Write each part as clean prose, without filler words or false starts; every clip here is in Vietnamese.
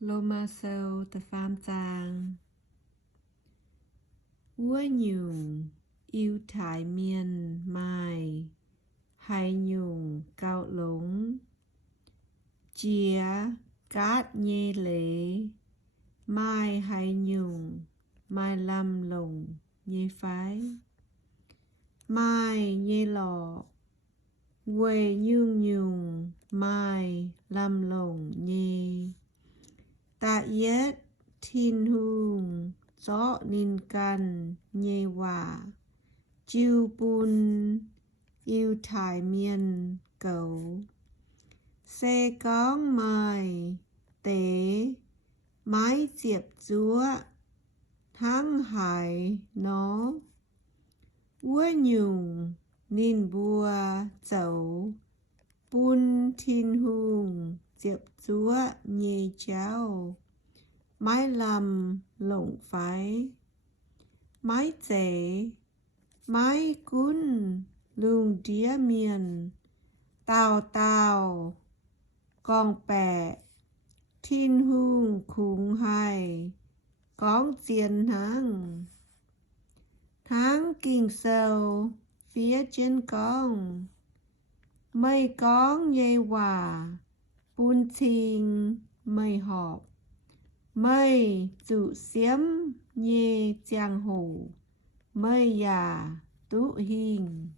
Lô ma sâu tờ pham giang Vua nhung yêu thái miên mai Hay nhung cao lống Chia cát nhê lễ Mai hay nhung Mai lâm lồng nhê phái Mai nhê lọ Quê nhung nhung Mai lâm lồng nhê Tạ yết thiên hương gió ninh căn nhê hòa chiêu bùn yêu thái miên cầu xe cóng mời tế mái diệp chúa tháng hải nó vua nhung ninh bùa dấu bùn thiên hương diệp chúa nhê cháu mái lâm lộng phái mái dễ mái cún lùng đĩa miền tào tào con bè thiên hương khủng hài con chiến tháng kinh sâu phía trên con mây con nhây hòa bún trình mây họp mây dụ xiếm nhê giang hồ mây già tụ hình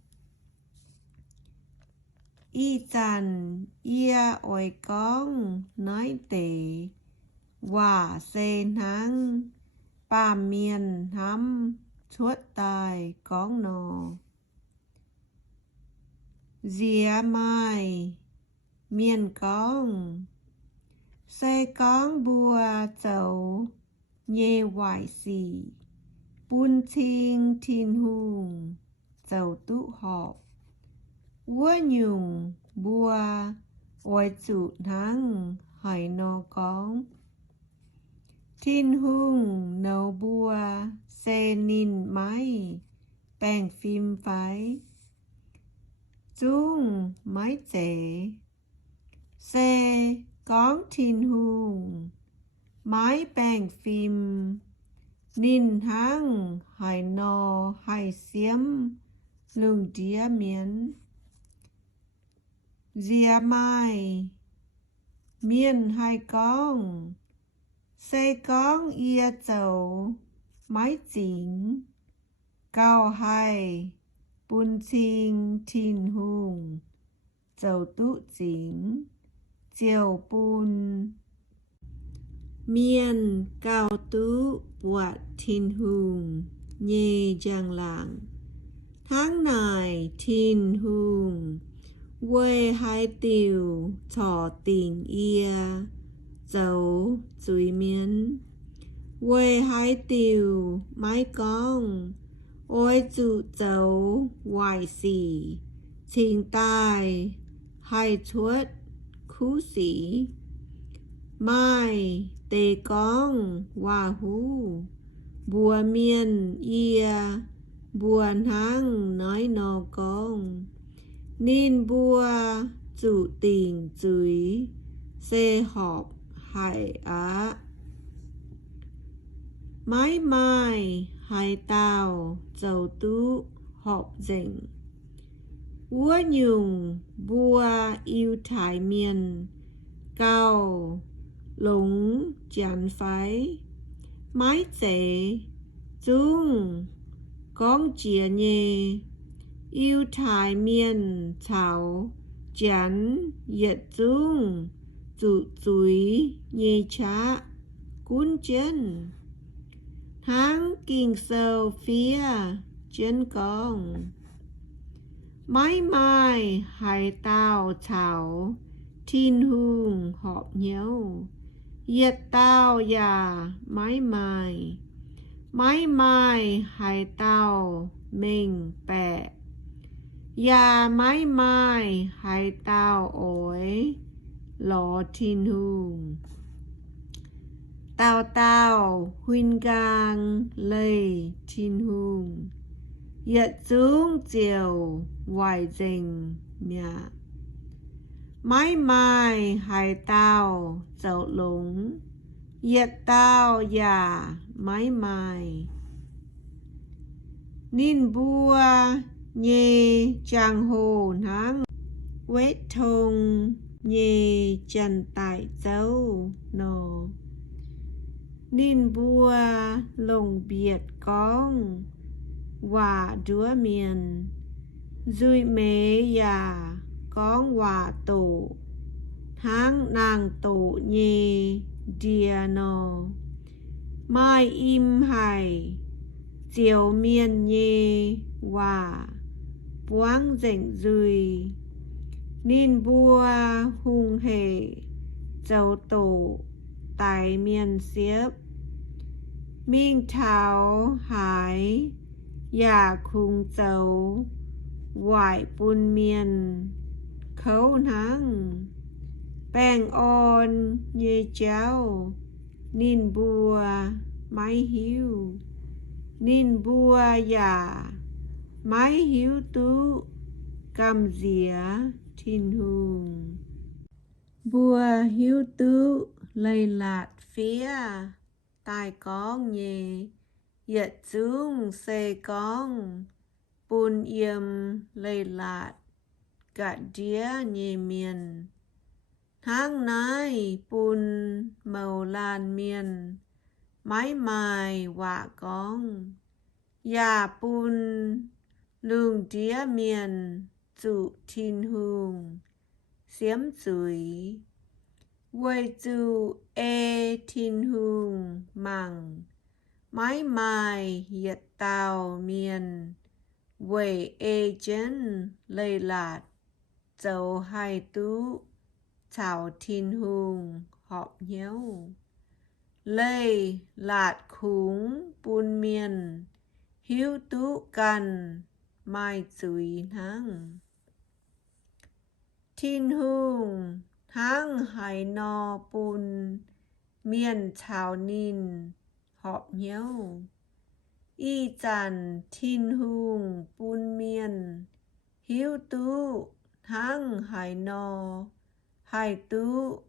y chàn ia oi con nói tể hòa xê nắng ba miền hắm chuốt tài con nò dìa mai miền con xe con bùa dấu nhê hoài xì bún thiên thiên hùng dấu tụ họp vua nhung bùa ôi chủ nắng hỏi nó con thiên hùng nấu bùa xe nín máy bèn phim phái chung máy chế xe con thiên hùng mái bèn phim nín hăng hỏi nó hỏi xiêm lùng đĩa miến dìa mai miền hai con xe con ia dấu mái chính cao hai bún trình thiên hùng dấu tụ chính chiều bún miền cao tụ bọt thiên hùng nhê giang làng tháng này thiên hùng quê hai tiểu thọ tình ia dấu dưới miến quê hai tiểu mái con ôi chủ dấu hoài xỉ trình tài hai chuốt khu sĩ mai tê con hòa hú bùa miên ia bùa nắng nói nó con nín bùa chủ tình dưới xe họp hải á mái mai hải tàu dầu tú họp dình vua nhung bùa yêu thái miền cao lúng chán phái mái chế chung con chia nhê yêu thái miền thảo chán yết chung chủ chuối nhê chá cún chân tháng kinh sâu phía chân con mái mai hải tàu thảo thiên hương họp nhau yết tao già mái mai hải tàu mình bẹ già mái mai hải tàu ổi lọ thiên hương tao huynh gang lây thiên hương yết xuống chiều hoài dình mẹ mái mai hải tàu dậu lúng Yết tao ya mãi mãi. Nín bùa nhê chàng hồ nắng. Quét thông nhê chân tại dấu nô. Nín bùa lồng biệt con. Và đứa miền. Dùi mế ya con và tổ. Tháng nàng tổ nhê đìa nô. Mai im hải. Chiều miên nhê và quáng dành dùi. Nín bùa hung hệ. Dầu tổ tại miền xiếp. Minh thảo hải. Dạ khung dầu. Ngoại bùn miền. Khấu nắng. Bèng on như cháu. Nín bùa mái hiếu. Nín bùa dạ mái hiếu tú. Cầm dĩa thiên hùng. Bùa hiếu tú lây lạt phía. Tai con nhé. Yết dung xê con. Bùn yếm lây lạt. Gạt đĩa nhé miền. Tháng nay bùn màu lan miền. Mái mai quả con. Dạ bùn lương đĩa miền. Dụ thiên hùng. Xiếm dùi. Quay dụ ê thiên hùng măng. Mái mai yết tàu miền. Quay ê chân lây lạt. Dầu hai tú. Chào thiên hùng họp nhau. Lây lạt khủng bùn miền. Hiếu tú cần mai dùi nắng. Thiên hùng tháng hải nò bùn miền chào nín họp nhau. Y chàn thiên hùng bùn miền. Hiếu tú tháng hải nò. Hai tú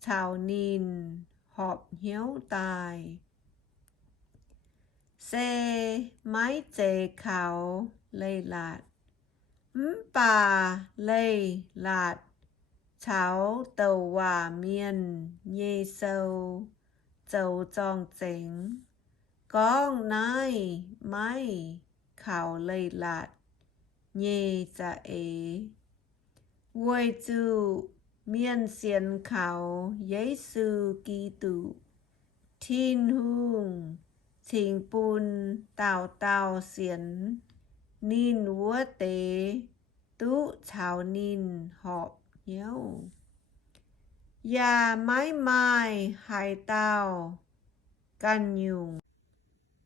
chào nín họp hiếu tài. Xe mái chê khảo lây lạt. Bà lây lạt. Cháu tàu hòa miền nhê sâu. Dầu tròn chỉnh. Con nai mái khảo lây lạt. Nhê dạ ế. Quay chú miền xiên khảo giấy sư kỳ tụ. Thiên hùng trình bùn tào tào xiên. Nín vua tế tú chào nín họp nhau. Dạ mái mai hải tào căn nhung.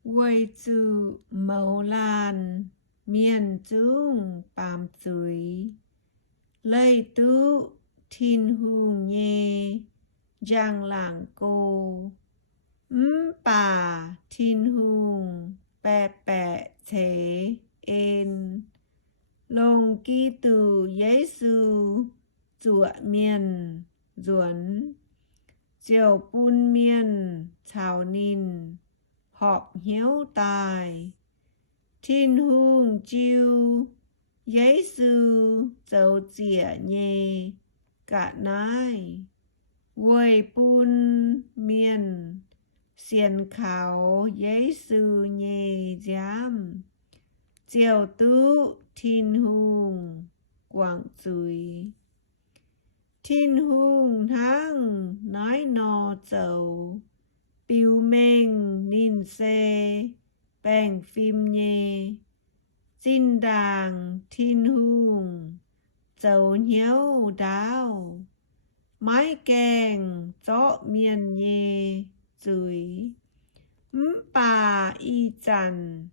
Quay chú màu lan miền dung bàm dùi. Lây tú thiên hùng nhê giang làng cô. Bà thiên hùng bè bè thế ên. Lông kỳ tù giấy sư chùa miền duẩn. Chiều bùn miền chào nín họp hiếu tài. Thiên hùng chiêu giấy sư dấu dĩa nhê cả nai. Quầy bùn miền xiên khảo giấy sư nhê giám. Chiều tú thiên hùng quảng dùi. Thiên hùng tháng nói nò dầu. Biêu mênh nín xe bèng phim nhê. Xin đàng thiên hùng dầu nhiêu đáo. Mái kèng gió miền nhê dùi. Bà y chàn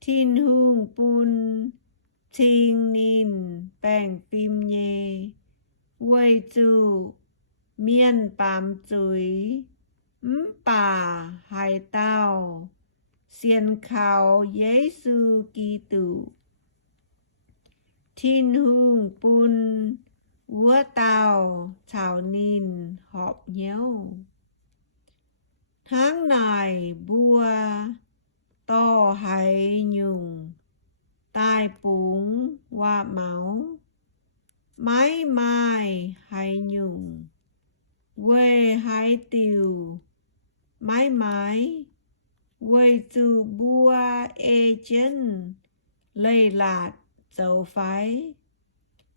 thiên hùng bùn. Thiên nín bèng phim nhê. Quay chú miền bám dùi. Bà hải tao xiên khảo giấy sư kỳ tụ. Thiên hùng bùn vua tao chào nín họp nhau. tháng này bua to hay nhung tai búng hoa máu mái mai hay nhung quê hay tiều mái mái quê từ bua ê chân lây lạt dấu phái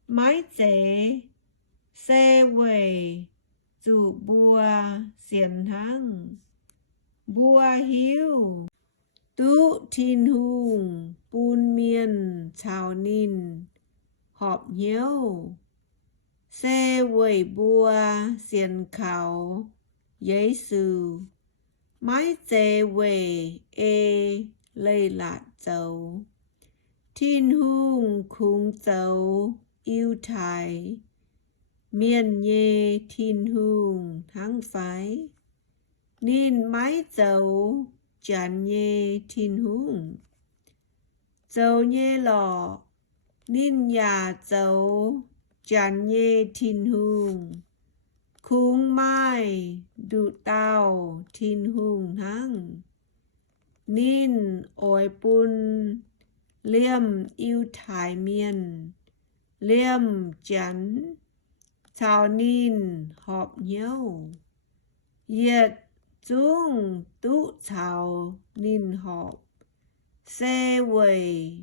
mái chế xe quê dù bua xiên thắng bua hiếu tú thiên hùng bùn miên chào nín họp hiếu xe quầy bua xiên khảo giấy sư mái chế quầy ê lây lạt dấu thiên hùng khung dấu yêu thái miền nhê thiên hùng thắng phái nín mái dấu chán nhê thiên hùng dấu nhê lọ nín nhà dấu chán nhê thiên hùng khung mai đụ tao thiên hùng thắng nín ôi bùn liêm yêu thái miền liêm chán chào nín họp nhau yết dung tú chào nín họp xe quầy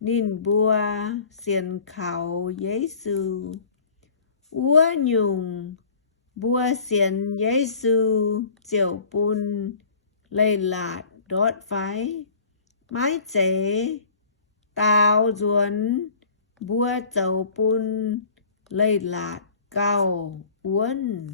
nín bua xiên khảo giấy sư úa nhung bua xiên giấy sư chiều bùn lây lạt đốt phái mái chế tao duẩn bua dầu bùn lây lạt cao uốn